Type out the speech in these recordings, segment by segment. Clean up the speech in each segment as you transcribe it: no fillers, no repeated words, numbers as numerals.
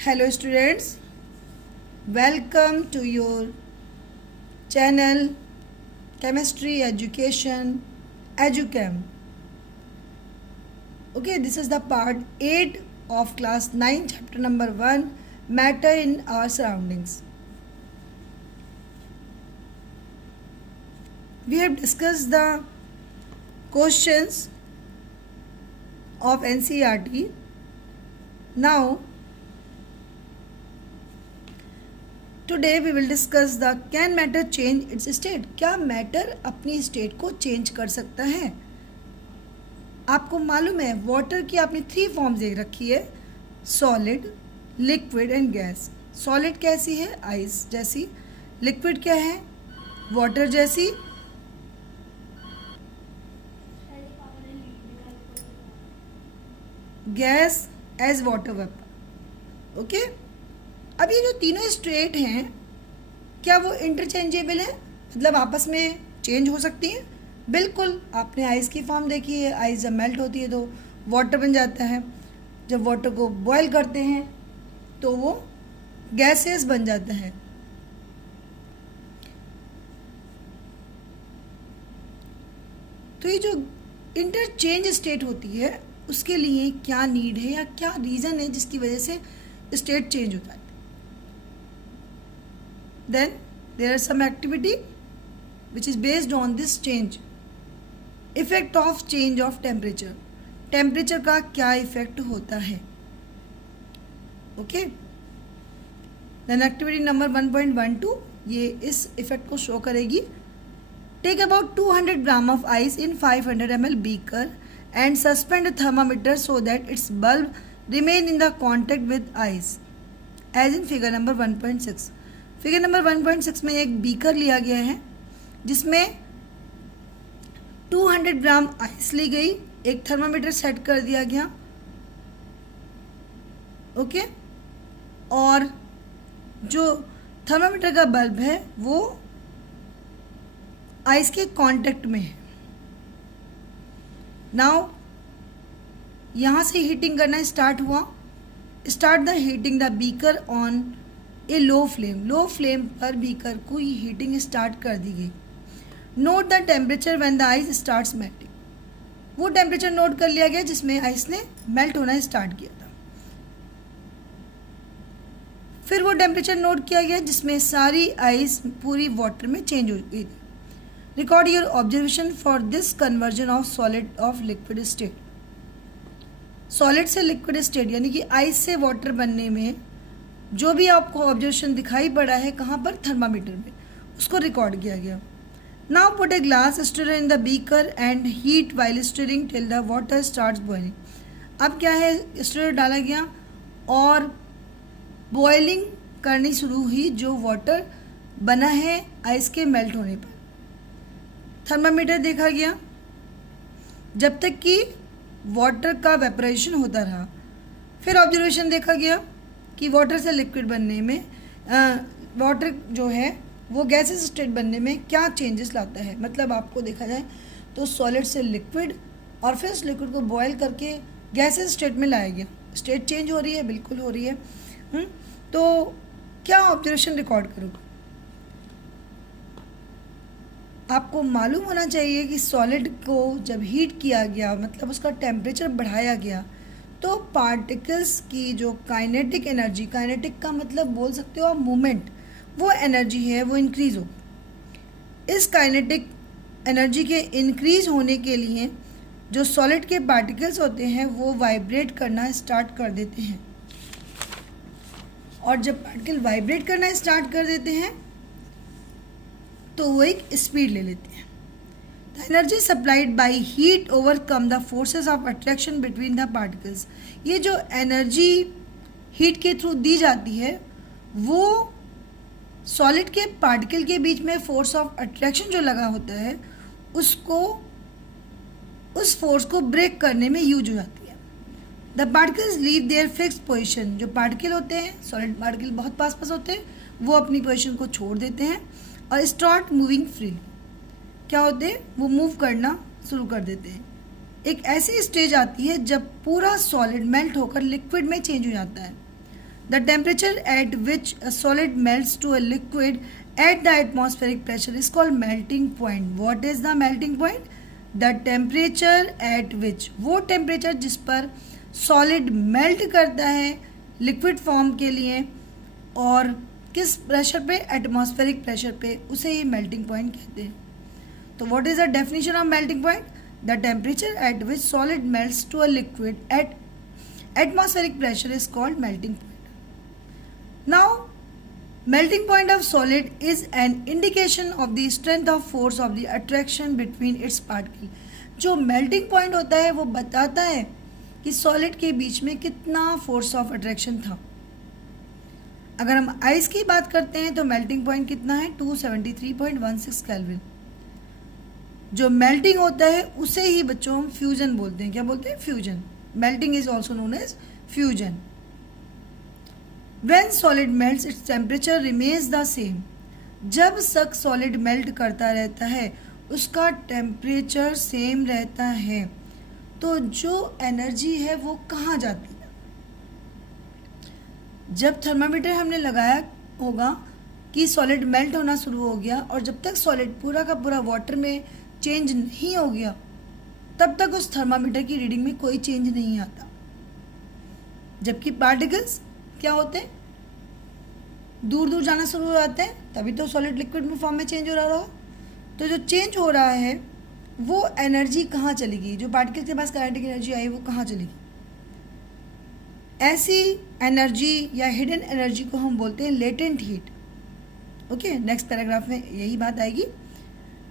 Hello students, welcome to your channel Chemistry Education EduChem. Okay, this is the part 8 of class 9 chapter number 1 Matter in our surroundings. We have discussed the questions of NCERT. Now today we will discuss the can matter change its state. क्या matter अपनी state को change कर सकता है? आपको मालूम है water की आपने 3 फॉर्म्स देख रखी है, solid, liquid and gas. Solid कैसी है? आइस जैसी. लिक्विड क्या है? वाटर जैसी. Gas as water vapour. Okay, अब ये जो तीनों स्टेट हैं क्या वो इंटरचेंजेबल हैं, मतलब आपस में चेंज हो सकती हैं? बिल्कुल. आपने आइस की फॉर्म देखी है, आइस जब मेल्ट होती है तो वाटर बन जाता है. जब वाटर को बॉयल करते हैं तो वो गैसेस बन जाता है. तो ये जो इंटरचेंज स्टेट होती है उसके लिए क्या नीड है या क्या रीज़न है जिसकी वजह से स्टेट चेंज होता है? Then there are some activity which is based on this change. Effect of change of temperature. Temperature का क्या इफेक्ट होता है? ओके. Then activity number 1.12 ये इस इफेक्ट को शो करेगी. Take about 200 gram of ice in 500 ml beaker and suspend a thermometer so that its bulb remain in the contact with ice as in figure number 1.6. Figure number 1.6 में एक beaker लिया गया है जिसमें 200 gram ice ली गई, एक thermometer set कर दिया गया. ओके, और जो थर्मामीटर का बल्ब है वो आइस के कांटेक्ट में है. नाउ यहाँ से हीटिंग करना स्टार्ट हुआ. Start the heating the beaker on A low flame. Low flame पर बीकर को हीटिंग स्टार्ट कर दी गई. Note the temperature when the ice starts melting. वो टेम्परेचर नोट कर लिया गया जिसमें आइस ने मेल्ट होना स्टार्ट किया था. फिर वो टेम्परेचर नोट किया गया जिसमें सारी आइस पूरी वाटर में चेंज हो गई थी. Record your observation for this conversion of solid of liquid state. Solid से लिक्विड स्टेट यानी कि आइस से वाटर बनने में जो भी आपको ऑब्जर्वेशन दिखाई पड़ा है कहाँ पर? थर्मामीटर में. उसको रिकॉर्ड किया गया. Now put a glass stirrer in the beaker and heat while stirring till the water starts boiling. अब क्या है? स्टिरर डाला गया और बॉइलिंग करनी शुरू हुई जो वाटर बना है आइस के मेल्ट होने पर. थर्मामीटर देखा गया जब तक कि वाटर का वेपरेशन होता रहा. फिर ऑब्जर्वेशन देखा गया कि वाटर से लिक्विड बनने में वाटर जो है वो गैसेस स्टेट बनने में क्या चेंजेस लाता है. मतलब आपको देखा जाए तो सॉलिड से लिक्विड और फिर उस लिक्विड को बॉयल करके गैसेस स्टेट में लाया गया. स्टेट चेंज हो रही है, बिल्कुल हो रही है. तो क्या ऑब्जर्वेशन रिकॉर्ड करोगे? आपको मालूम होना चाहिए कि सॉलिड को जब हीट किया गया मतलब उसका टेम्परेचर बढ़ाया गया तो पार्टिकल्स की जो काइनेटिक एनर्जी, काइनेटिक का मतलब बोल सकते हो आप मूवमेंट, वो एनर्जी है वो इंक्रीज हो. इस काइनेटिक एनर्जी के इंक्रीज होने के लिए जो सॉलिड के पार्टिकल्स होते हैं वो वाइब्रेट करना स्टार्ट कर देते हैं. और जब पार्टिकल वाइब्रेट करना स्टार्ट कर देते हैं तो वो एक स्पीड ले लेते हैं. The energy supplied by heat overcome the forces of attraction between the particles. ये जो एनर्जी हीट के थ्रू दी जाती है वो सॉलिड के पार्टिकल के बीच में फोर्स ऑफ अट्रैक्शन जो लगा होता है उसको, उस फोर्स को ब्रेक करने में यूज हो जाती है. The particles leave their fixed position. जो पार्टिकल होते हैं, सॉलिड पार्टिकल बहुत पास पास होते हैं, वो अपनी पोजिशन को छोड़ देते हैं और स्टार्ट मूविंग फ्रीली. क्या होते हैं? वो मूव करना शुरू कर देते हैं. एक ऐसी स्टेज आती है जब पूरा सॉलिड मेल्ट होकर लिक्विड में चेंज हो जाता है. The temperature at which a solid melts to a liquid at the atmospheric pressure is called melting point. What is the melting point? The temperature at which, वो temperature जिस पर solid melt करता है liquid form के लिए और किस pressure पे, एटमॉस्फेरिक प्रेशर पे, उसे ही मेल्टिंग पॉइंट कहते हैं. तो what is the definition of melting point? The temperature at which solid melts to a liquid at atmospheric pressure is called melting point. Now melting point of solid is an indication of the strength of force of the attraction between its particle. जो melting point होता है वो बताता है कि solid के बीच में कितना फोर्स ऑफ अट्रैक्शन था. अगर हम आइस की बात करते हैं तो मेल्टिंग पॉइंट कितना है? 273.16 केल्विन. जो मेल्टिंग होता है उसे ही बच्चों हम फ्यूजन बोलते हैं. क्या बोलते हैं? Fusion. Melting is also known as fusion. When solid melts, its temperature remains the same. जब तक सॉलिड मेल्ट करता रहता है उसका टेम्परेचर सेम रहता है. तो जो एनर्जी है वो कहाँ जाती है? जब थर्मामीटर हमने लगाया होगा कि सॉलिड मेल्ट होना शुरू हो गया और जब तक सॉलिड पूरा का पूरा वाटर में चेंज नहीं हो गया तब तक उस थर्मामीटर की रीडिंग में कोई चेंज नहीं आता. जबकि पार्टिकल्स क्या होते हैं? दूर दूर जाना शुरू हो जाते हैं, तभी तो सॉलिड लिक्विड में फॉर्म में चेंज हो रहा होगा. तो जो चेंज हो रहा है वो एनर्जी कहाँ चलेगी? जो पार्टिकल के पास काइनेटिक एनर्जी आई वो कहाँ चलेगी? ऐसी एनर्जी या हिडन एनर्जी को हम बोलते हैं latent heat. Okay, next paragraph में यही बात आएगी.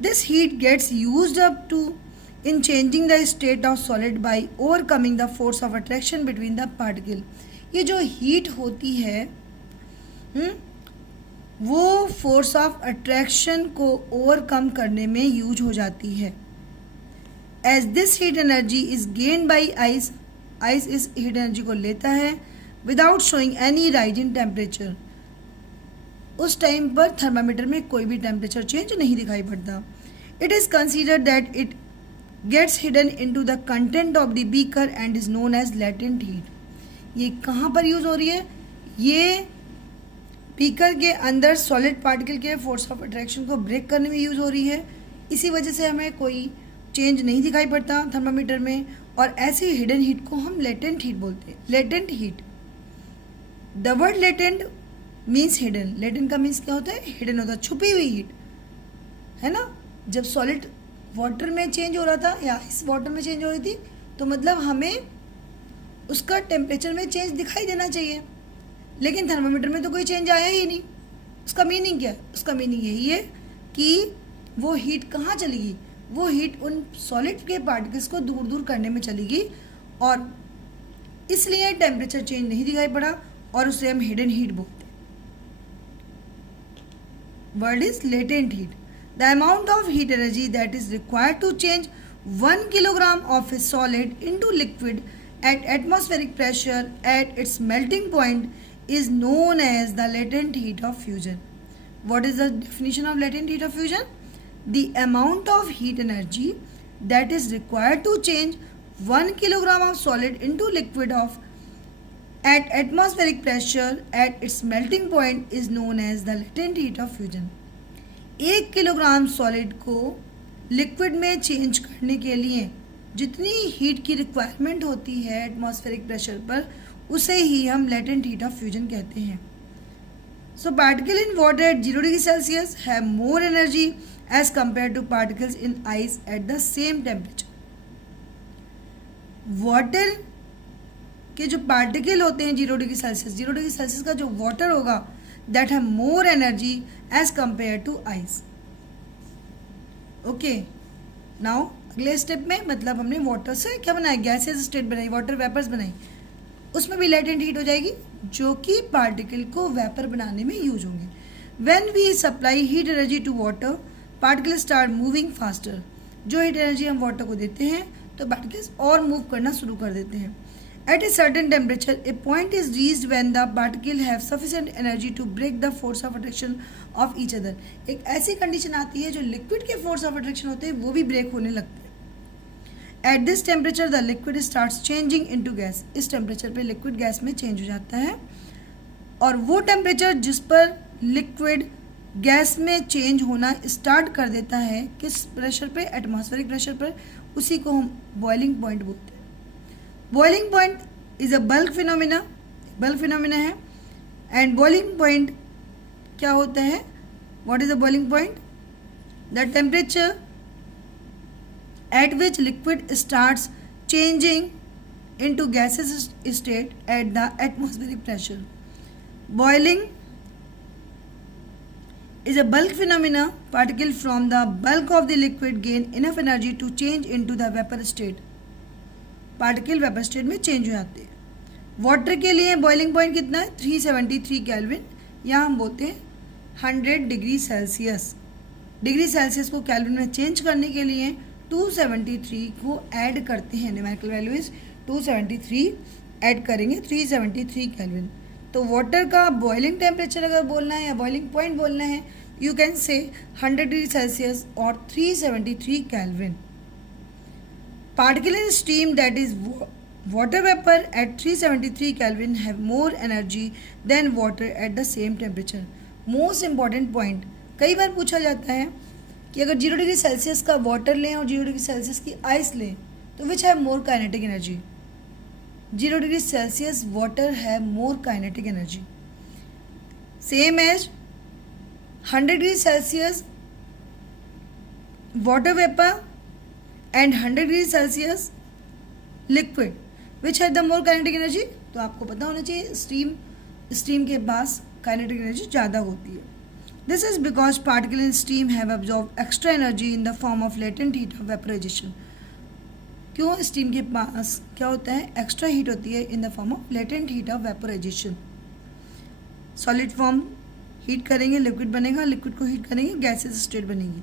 This heat gets used up to in changing the state of solid by overcoming the force of attraction between the particle. ये जो हीट होती है वो फोर्स ऑफ अट्रैक्शन को ओवरकम करने में यूज हो जाती है. As this heat energy is gain by ice, ice इस हीट एनर्जी को लेता है without showing any rise in temperature. उस टाइम पर थर्मामीटर में कोई भी टेम्परेचर चेंज नहीं दिखाई पड़ता. It is considered that it gets hidden into the content of the beaker and is known as latent heat. ये कहाँ पर यूज़ हो रही है? ये बीकर के अंदर सॉलिड पार्टिकल के फोर्स ऑफ अट्रैक्शन को ब्रेक करने में यूज़ हो रही है. इसी वजह से हमें कोई चेंज नहीं दिखाई पड़ता थर्मामीटर में और ऐसी हिडन हीट को हम लेटेंट हीट बोलते हैं. Latent heat. The word latent means hidden. Latent का मीन्स क्या होता है? हिडन होता है, छुपी हुई हीट, है ना. जब सॉलिड वाटर में चेंज हो रहा था या आइस वाटर में चेंज हो रही थी तो मतलब हमें उसका टेम्परेचर में चेंज दिखाई देना चाहिए, लेकिन थर्मामीटर में तो कोई चेंज आया ही नहीं. उसका मीनिंग क्या है? उसका मीनिंग यही है कि वो हीट कहाँ चलेगी? वो हीट उन सॉलिड के पार्टिकल्स को दूर दूर करने में चलेगी और इसलिए टेम्परेचर चेंज नहीं दिखाई पड़ा और उसे हम हिडन हीट बोलते हैं. Word is latent heat. The amount of heat energy that is required to change 1 kilogram of a solid into liquid at atmospheric pressure at its melting point is known as the latent heat of fusion. What is the definition of latent heat of fusion? The amount of heat energy that is required to change 1 kilogram of solid into liquid of at atmospheric pressure at its melting point is known as the latent heat of fusion. 1 kilogram solid को liquid में change करने के लिए जितनी heat की requirement होती है atmospheric pressure पर उसे ही हम लेटेंट हीट ऑफ फ्यूजन कहते हैं. So particle in water at 0 degree Celsius have more energy as compare to particles in ice at the same temperature. Water के जो पार्टिकल होते हैं 0 डिग्री सेल्सियस का जो वाटर होगा that have more energy as compare to ice. Okay, now अगले step में मतलब हमने वाटर से क्या बनाया? गैसेस स्टेट बनाई, वाटर वेपर्स बनाई. उसमें भी लेटेंट हीट हो जाएगी जो कि पार्टिकल को वेपर बनाने में यूज होंगे. When we supply heat energy to water particle start moving faster. जो हीट एनर्जी हम वाटर को देते हैं तो पार्टिकल्स और मूव करना शुरू कर देते हैं. At a certain temperature a point is reached when the particle have sufficient energy to break the force of attraction of each other. एक ऐसी कंडीशन आती है जो लिक्विड के फोर्स ऑफ अट्रैक्शन होते हैं वो भी ब्रेक होने लगते हैं. At this temperature the liquid starts changing into gas. इस टेम्परेचर पे लिक्विड गैस में चेंज हो जाता है. और वो टेम्परेचर जिस पर लिक्विड गैस में चेंज होना स्टार्ट कर देता है, किस प्रेशर पे, एटमॉस्फेरिक प्रेशर पर, उसी को हम बॉइलिंग पॉइंट बोलते हैं। Boiling point is a bulk phenomena है। एंड बॉइलिंग पॉइंट क्या होता है, what is a boiling point? The temperature at which liquid starts changing into gaseous state at the atmospheric pressure. Boiling is a bulk phenomena. Particle from the bulk of the liquid gain enough energy to change into the vapor state. Particle vapor state में change हो जाते हैं। Water के लिए boiling point कितना है? 373 kelvin, या हम बोलते हैं 100 डिग्री सेल्सियस। डिग्री सेल्सियस को केल्विन में चेंज करने के लिए 273 को ऐड करते हैं। न्यूमेरिकल वैल्यू इज 273, ऐड करेंगे 373 केल्विन। तो वाटर का बॉइलिंग टेम्परेचर अगर बोलना है या बॉइलिंग पॉइंट बोलना है, you can say 100 degree Celsius और 373 kelvin. Particle in steam that is water vapour at 373 kelvin have more energy than water at the same temperature. Most important point, कई बार पूछा जाता है कि अगर 0 डिग्री सेल्सियस का वाटर लें और 0 डिग्री सेल्सियस की आइस लें तो which have more kinetic energy? 0 degree Celsius water है more kinetic energy. Same as 100 degree Celsius water vapour and 100 degree Celsius liquid, which have the more kinetic energy? तो आपको पता होना चाहिए स्टीम के पास काइनेटिक एनर्जी ज़्यादा होती है। This is because particle in steam have absorb extra energy in the form of latent heat of vaporisation. क्यों? स्टीम के पास क्या होता है? एक्स्ट्रा हीट होती है in the form of latent heat of vaporisation. Solid form heat करेंगे liquid बनेगा, लिक्विड को हीट करेंगे गैसेस स्टेट बनेगी,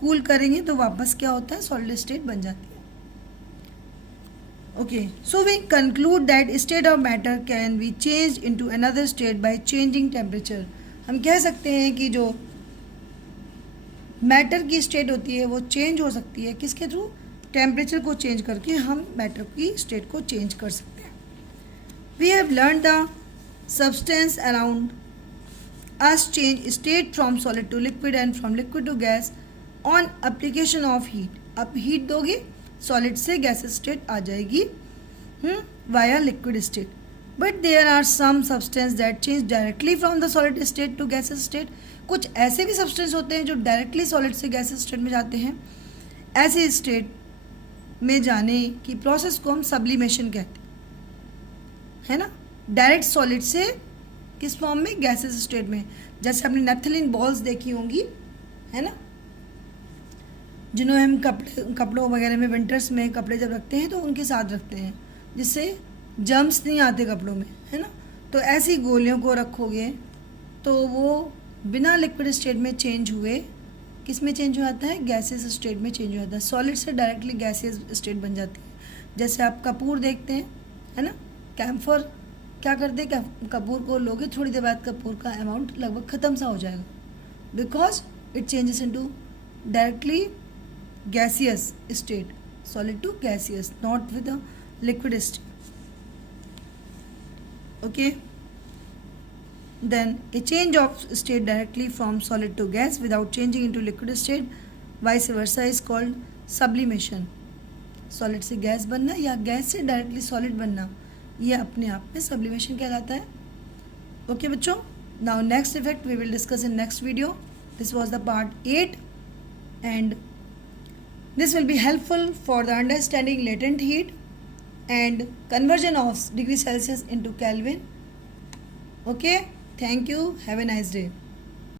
कूल करेंगे तो वापस क्या होता है? सॉलिड स्टेट बन जाती है। Okay, so we conclude that state of matter can be change into another state by changing temperature. हम कह सकते हैं कि जो मैटर की स्टेट होती है वो चेंज हो सकती है, किसके थ्रू? टेम्परेचर को चेंज करके हम मैटर की स्टेट को चेंज कर सकते हैं। We have learn the substance around us change state from solid to liquid and from liquid to gas on application of heat. अब हीट दोगे, सॉलिड से गैसेस स्टेट आ जाएगी via liquid state. But there are some substance that change directly from the solid state to gaseous state. कुछ ऐसे भी substance होते हैं जो डायरेक्टली सॉलिड से गैसेस स्टेट में जाते हैं। ऐसे स्टेट में जाने की प्रोसेस को हम सब्लिमेशन कहते हैं, है ना। डायरेक्ट सॉलिड से किस फॉर्म में? गैसेस स्टेट में। जैसे आपने नेफ्थलीन बॉल्स देखी होंगी, है ना, जिन्हें हम कपड़ों वगैरह में विंटर्स में कपड़े जब रखते हैं तो उनके साथ रखते हैं जिससे जर्म्स नहीं आते कपड़ों में, है ना। तो ऐसी गोलियों को रखोगे तो वो बिना लिक्विड स्टेट में चेंज हुए किस में चेंज हो जाता है? गैसेस स्टेट में चेंज हो जाता है। सॉलिड से डायरेक्टली गैसेस स्टेट बन जाती है। जैसे आप कपूर देखते हैं, है ना, कैम्फर क्या करते हैं? कपूर को लोगे, थोड़ी देर बाद कपूर का अमाउंट लगभग ख़त्म सा हो जाएगा, because it changes into directly gaseous state, solid to gaseous, not with a liquid state. Okay, then a change of state directly from solid to gas without changing into liquid state, vice versa, is called sublimation. solid से gas बनना या gas से directly solid बनना, ये अपने आप में sublimation कहलाता है। ओके बच्चों, now next effect we will discuss in next video. This was the part 8 and this will be helpful for the understanding latent heat and conversion of degree Celsius into Kelvin. Okay, thank you. Have a nice day.